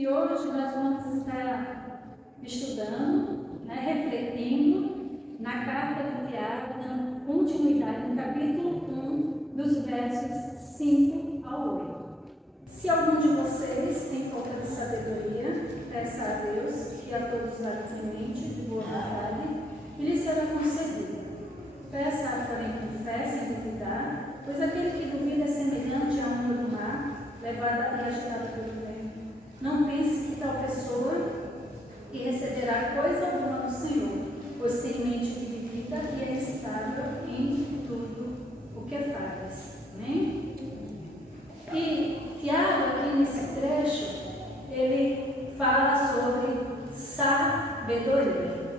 E hoje nós vamos estar estudando, refletindo na carta de Tiago, dando continuidade no capítulo 1, dos versos 5 ao 8. Se algum de vocês tem falta de sabedoria, peça a Deus, que a todos dá clemente, de boa vontade, e lhe será concedido. Peça, porém, com fé, sem duvidar, pois aquele que duvida é semelhante a onda do mar, levada e agitada pelo vento. Não pense que tal pessoa que receberá coisa alguma do Senhor, pois tem mente dividida e é estável em tudo o que faz. Amém? E Tiago, aqui nesse trecho, ele fala sobre sabedoria.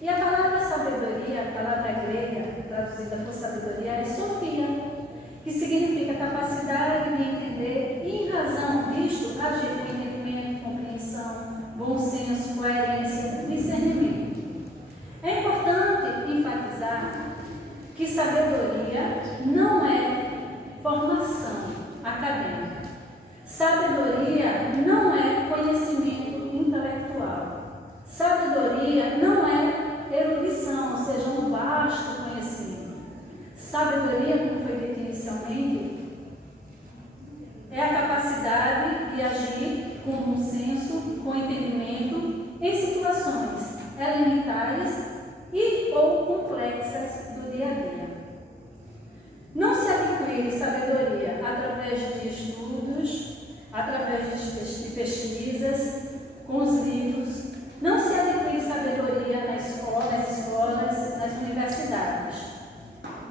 E a palavra sabedoria, a palavra grega, traduzida por sabedoria, é Sofia, que significa capacidade de entender e, em razão disto, agir com entendimento, compreensão, bom senso, coerência, discernimento. É importante enfatizar que sabedoria não é formação acadêmica. Sabedoria não é conhecimento intelectual. Sabedoria não é erudição, ou seja, um vasto conhecimento. Sabedoria, como foi dito inicialmente, é a capacidade de agir com bom senso, com entendimento, em situações elementares e ou complexas do dia a dia. Não se adquire sabedoria através de estudos, através de pesquisas, com os livros. Não se adquire sabedoria nas escolas, nas universidades.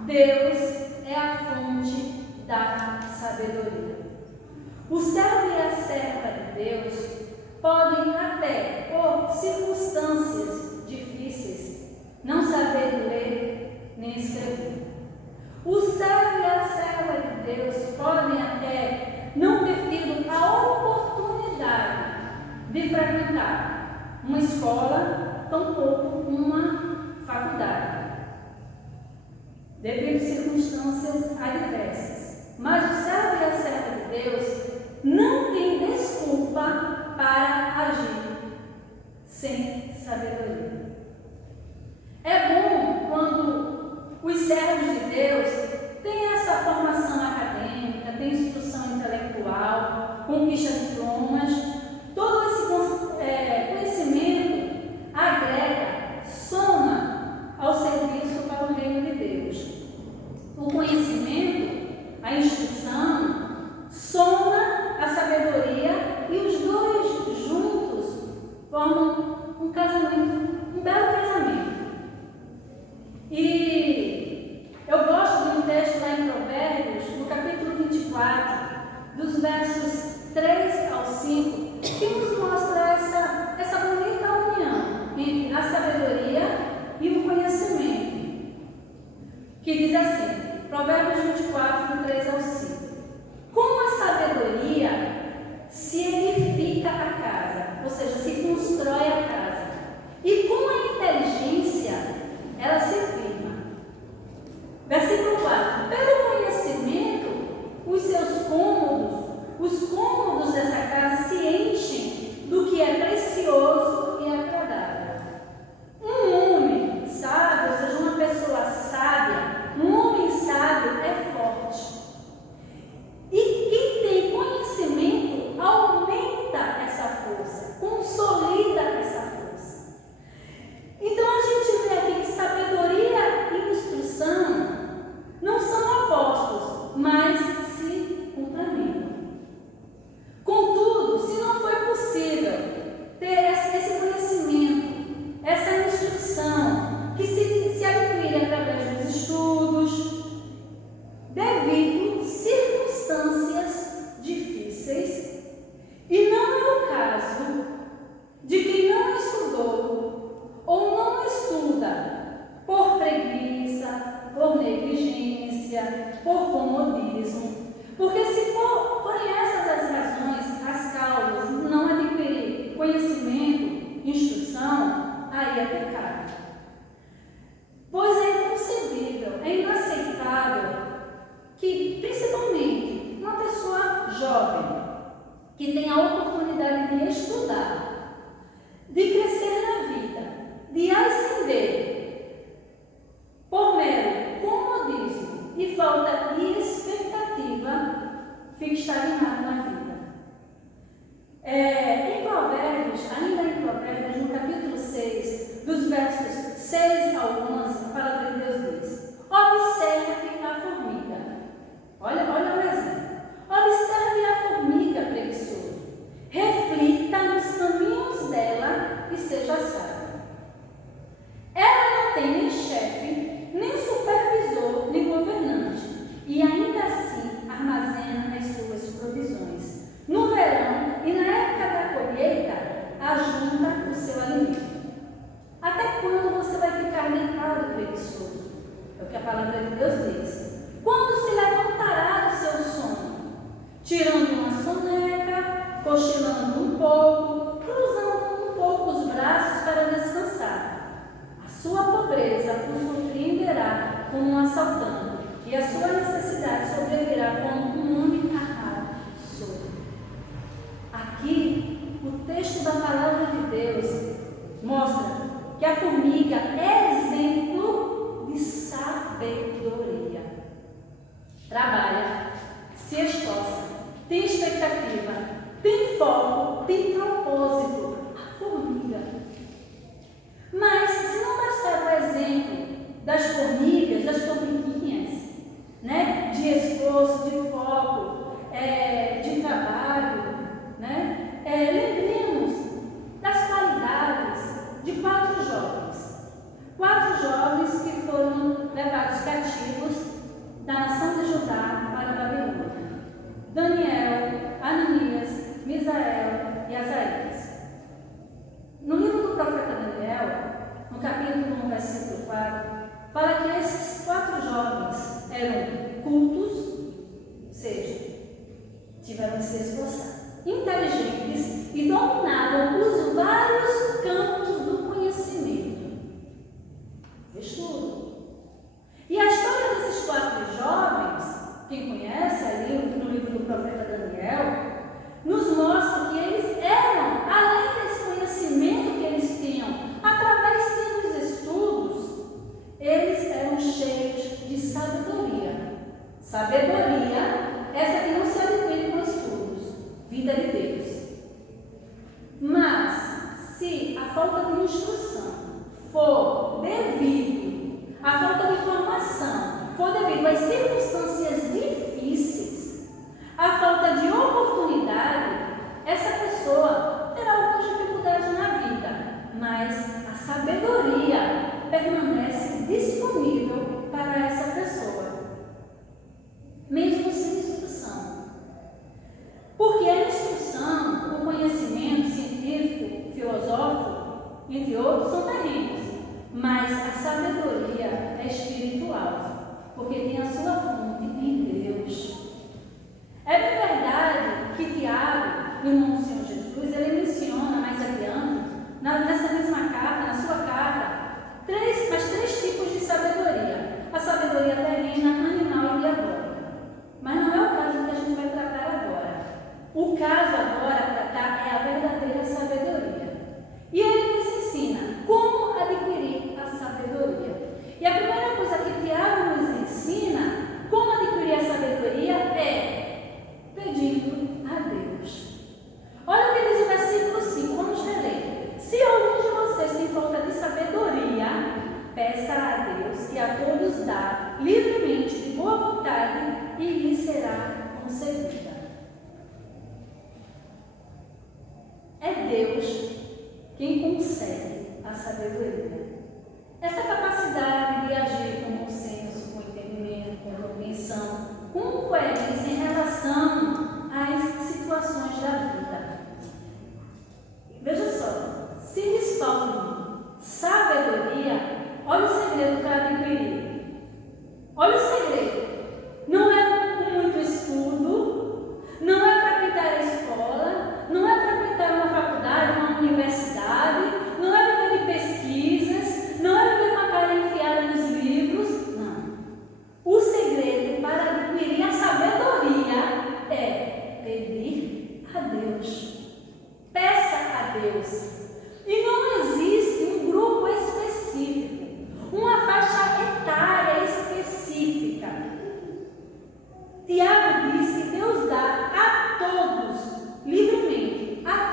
Deus é a fonte da sabedoria. O servo e a serva de Deus podem até, por circunstâncias difíceis, não saber ler nem escrever. O servo e a serva de Deus podem até não ter tido a oportunidade de frequentar uma escola, tampouco uma faculdade, devido a circunstâncias adversas. Mas o servo e a serva de Deus não tem desculpa para agir sem sabedoria. É bom quando os servos de Deus têm essa formação acadêmica, têm instrução intelectual, conquista diplomas, todo esse conhecimento agrega, soma ao serviço para o reino de Deus. O conhecimento, a instrução, soma a sabedoria e os dois juntos formam um casamento, um belo casamento. E eu gosto de um texto lá em Provérbios, no capítulo 24, dos versos 3 ao 5, que nos mostra essa bonita união entre a sabedoria e o conhecimento, que diz assim, Provérbios 24, do 3 ao 5. Com a sabedoria se edifica a casa, ou seja, se constrói a casa, e com a inteligência ela se firma. Versículo 4. Pelo conhecimento, os seus cômodos, os cômodos dessa casa se enchem do que é precioso e agradável. Um homem sábio, ou seja, uma pessoa sábia, um homem sábio é forte. E quem tem conhecimento aumenta essa força, consolida essa força. Então a gente vê aqui que sabedoria e instrução não são opostos, mas se complementam. Contudo, se não foi possível ter esse conhecimento, essa instrução, que se adquire através dos estudos, devido a circunstâncias difíceis, e não é o caso de quem não estudou ou não estuda por preguiça, por negligência, por comodismo, porque se forem essas as razões, as causas, não adquirir conhecimento, instrução, aí é pecado. Pois é inconcebível, é inaceitável que, principalmente, uma pessoa jovem que tem a oportunidade de estudar, Em Provérbios, ainda em Provérbios, no capítulo 6, dos versos 6 ao 11, a palavra de Deus diz: observe a formiga. Olha o exemplo. Observe a formiga, preguiçoso. Reflita nos caminhos dela e seja sábio. Ela não tem nem chefe, nem supervisor, nem governante, e ainda assim armazena as suas provisões. No verão e na época da colheita, ajunta o seu alimento. Até quando você vai ficar deitado, preguiçoso? É o que a palavra de Deus diz. Quando se levantará do seu sono? Tirando uma soneca, cochilando um pouco, cruzando um pouco os braços para descansar. A sua pobreza o surpreenderá como um assaltante, e a sua necessidade sobrevirá como um homem armado. Aqui, o texto da palavra de Deus mostra que a formiga é exemplo de sabedoria. Trabalha, se esforça, tem expectativa, tem foco, tem propósito. A formiga. Mas, se não bastar o exemplo das formigas, das formiguinhas, né, de esforço, de foco, de trabalho, né, lembremos das qualidades de 4 jovens. 4 jovens que foram levados cativos da nação de Judá para a Babilônia. Daniel, Ananias, Misael e Azaías. No livro do profeta Daniel, no capítulo 1, versículo 4, fala que esses 4 jovens eram cultos, ou seja, tiveram que se esforçar, inteligentes e dominavam os vários campos do conhecimento. Estudo. E a história desses 4 jovens, quem conhece ali no livro do profeta Daniel, nos mostra que eles eram, além desse conhecimento que eles tinham, através dos estudos, eles eram cheios de sabedoria. Sabedoria, essa que não se adquire com estudos, vida de Deus. Mas, se a falta de instrução for devido, a falta de formação for devido às circunstâncias difíceis, a falta de oportunidade, essa pessoa terá algumas dificuldades na vida, mas a sabedoria permanece disponível para essa pessoa, mesmo sem instrução. Porque a instrução, o conhecimento científico, filosófico, entre outros, são terrenos, mas a sabedoria é espiritual, porque tem a sua fonte em Deus. É bem verdade que Tiago, irmão do Senhor Jesus, ele menciona mais adiante, nessa mesma carta, na sua carta, 3 tipos de sabedoria. A sabedoria terrena, animal e diabólica. Mas não é o caso que a gente vai tratar agora. O caso agora a tratar é a verdadeira sabedoria. E ele nos ensina como adquirir a sabedoria. E a primeira coisa que Tiago nos ensina, como adquirir a sabedoria, é pedindo a Deus. Olha o que diz o versículo 5, vamos reler. Se algum de vocês tem falta de sabedoria, peça a Deus, que a todos dá livremente, de boa vontade, e lhe será concedida. É Deus quem concede a sabedoria. Essa capacidade de agir com bom senso, com entendimento, com compreensão, com coerência em relação às situações da vida. Veja só, se lhes falta sabedoria, olha o segredo para adquirir. Olha o segredo. Não é com muito estudo, não é frequentar a escola, não é frequentar uma faculdade, uma universidade, não é viver de pesquisas, não é viver com a cara enfiada nos livros, não. O segredo para adquirir a sabedoria é pedir a Deus. Peça a Deus. E não existe um grupo específico, uma faixa etária específica. Tiago diz que Deus dá a todos, livremente, a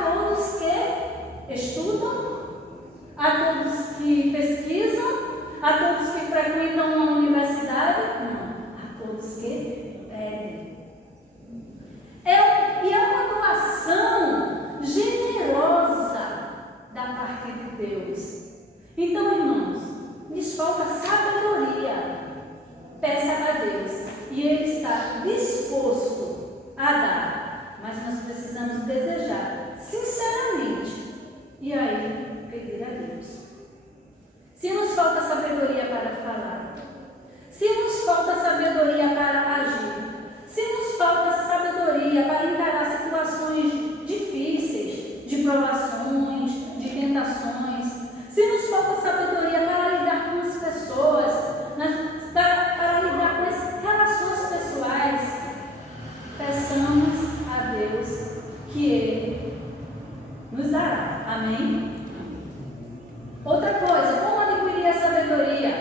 provações, de tentações, se nos falta sabedoria para lidar com as pessoas, para lidar com as relações pessoais, peçamos a Deus que Ele nos dará. Amém? Outra coisa, como adquirir a sabedoria?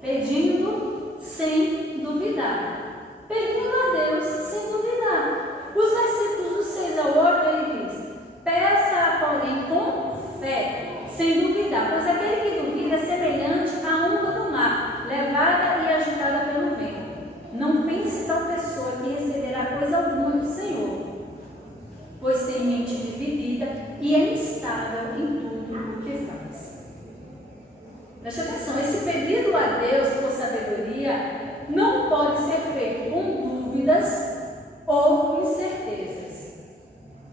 Pedindo sem duvidar. Pedindo a Deus sem duvidar. Os versículos do 6 ao 8, ele diz: peça, porém, com fé, sem duvidar, pois aquele que duvida é semelhante à onda do mar, levada e agitada pelo vento. Não pense tal pessoa que receberá coisa alguma do Senhor, pois tem mente dividida e é instável em tudo o que faz. Preste atenção, esse pedido a Deus por sabedoria não pode ser feito com dúvidas ou incertezas.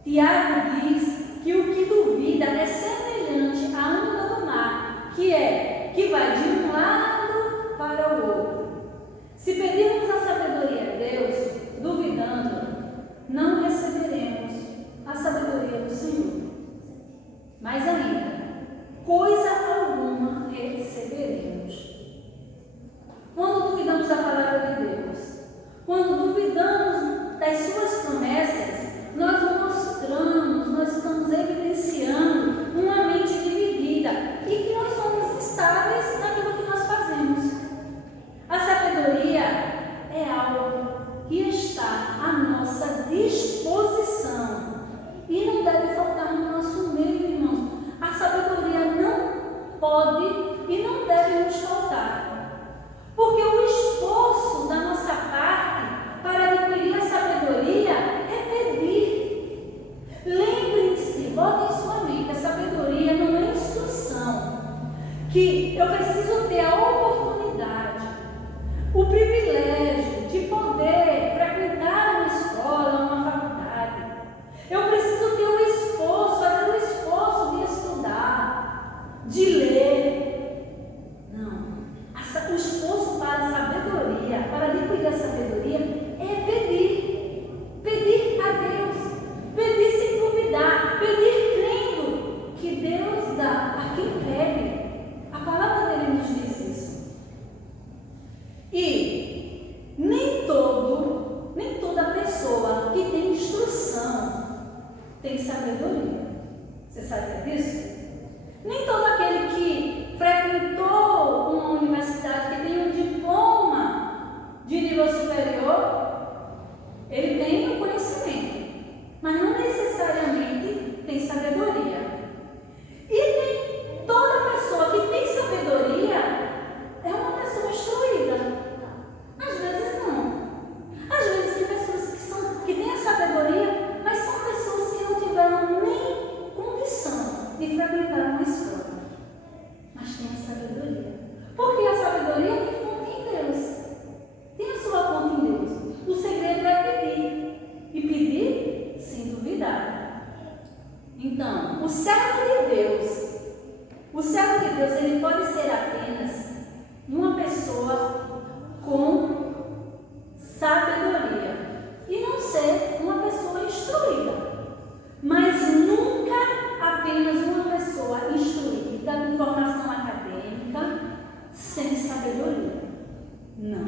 Tiago diz que o que duvida é semelhante à onda do mar, que vai de um lado para o outro. Se pedirmos a sabedoria a Deus, duvidando, não receberemos a sabedoria do Senhor. Mais ainda, coisa alguma receberemos. Quando duvidamos da palavra de Deus, quando duvidamos das suas promessas, nós mostramos, nós estamos evidenciando uma mente dividida e que nós somos instáveis naquilo que nós fazemos. A sabedoria é algo que está à nossa disposição e não deve faltar no nosso meio, irmãos. A sabedoria não pode e não deve nos faltar, porque o esforço da nossa parte para adquirir a sabedoria é pedir. Lembre-se, bote em sua mente, a sabedoria não é instrução, que eu preciso ter a oportunidade, o privilégio de poder frequentar uma escola, uma faculdade. Eu preciso ter o esforço, fazer o esforço de estudar, de ler. Não. O esforço para a sabedoria, para adquirir a sabedoria, é pedir. Pedir a Deus. Pedir sem duvidar. Pedir crendo que Deus dá a quem pede. A palavra dele nos diz isso. E nem toda pessoa que tem instrução tem sabedoria. Você sabe disso? Nem todo aquele que frequentou uma universidade, que tem um diploma de nível superior, ele tem o conhecimento, mas não necessariamente tem sabedoria. E nem toda pessoa que tem sabedoria é uma pessoa instruída. Às vezes não. Às vezes tem pessoas que têm a sabedoria, mas são pessoas que não tiveram nem condição de frequentar uma escola, mas tem a sabedoria. Porque a sabedoria tem fonte em Deus, tem a sua fonte em Deus. O segredo é pedir, e pedir sem duvidar. Então, o servo de Deus, ele pode ser apenas uma pessoa com sabedoria e não ser uma pessoa instruída, mas nunca apenas uma pessoa instruída com formação acadêmica sem sabedoria. Não.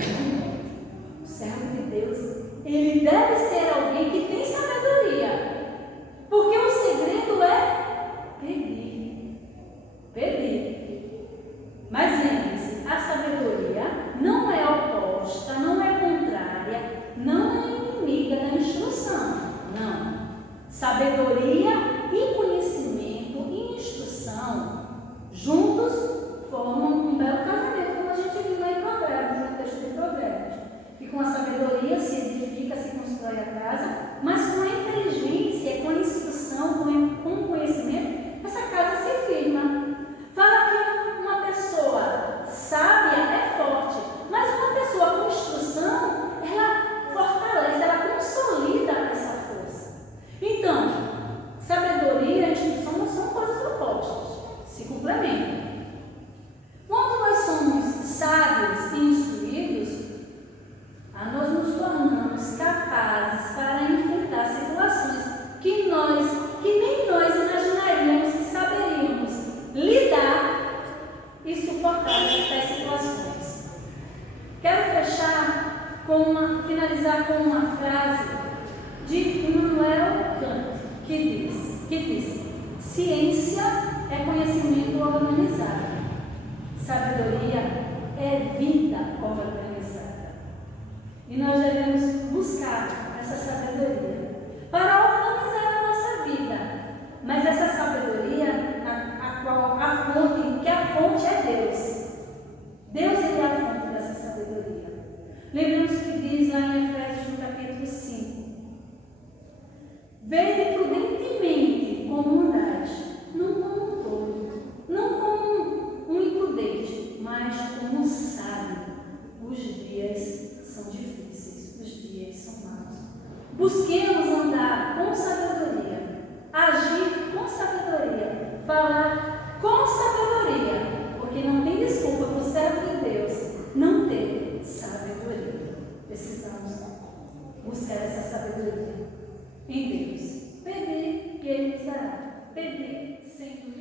O servo de Deus, ele deve ser alguém que tem sabedoria, porque o segredo é pedir. Mas lembre-se, a sabedoria não é oposta, não é contrária, não é inimiga da instrução. Não. Sabedoria e conhecimento e instrução juntos formam um belo casamento, como a gente viu lá em Provérbios, no texto de Provérbios. Que com a sabedoria se edifica, se constrói a casa, mas com a inteligência, com a instrução, com o conhecimento, essa casa se firma. Fala que uma pessoa sábia é forte, mas uma pessoa com instrução, ela fortalece, ela consolida essa força. Então, sabedoria e instrução não são coisas opostas, se complementam. Quando nós somos sábios e instruídos, nós nos tornamos capazes para enfrentar situações que nem nós organizada. Sabedoria é vida organizada. E nós devemos buscar essa sabedoria para organizar a nossa vida. Mas essa sabedoria, que a fonte é Deus. Deus é a fonte dessa sabedoria. Lembramos que diz lá em Efésios, no capítulo 5. Vede prudentemente como andais, não como um tolo, não como um imprudente, mas como um sábio. Os dias são difíceis, os dias são maus. Busquemos andar com sabedoria, agir com sabedoria, falar com sabedoria, porque não tem desculpa para o servo de Deus não ter sabedoria. Precisamos buscar essa sabedoria em Deus. Pedir e Ele nos dará. Pedir sem dúvida.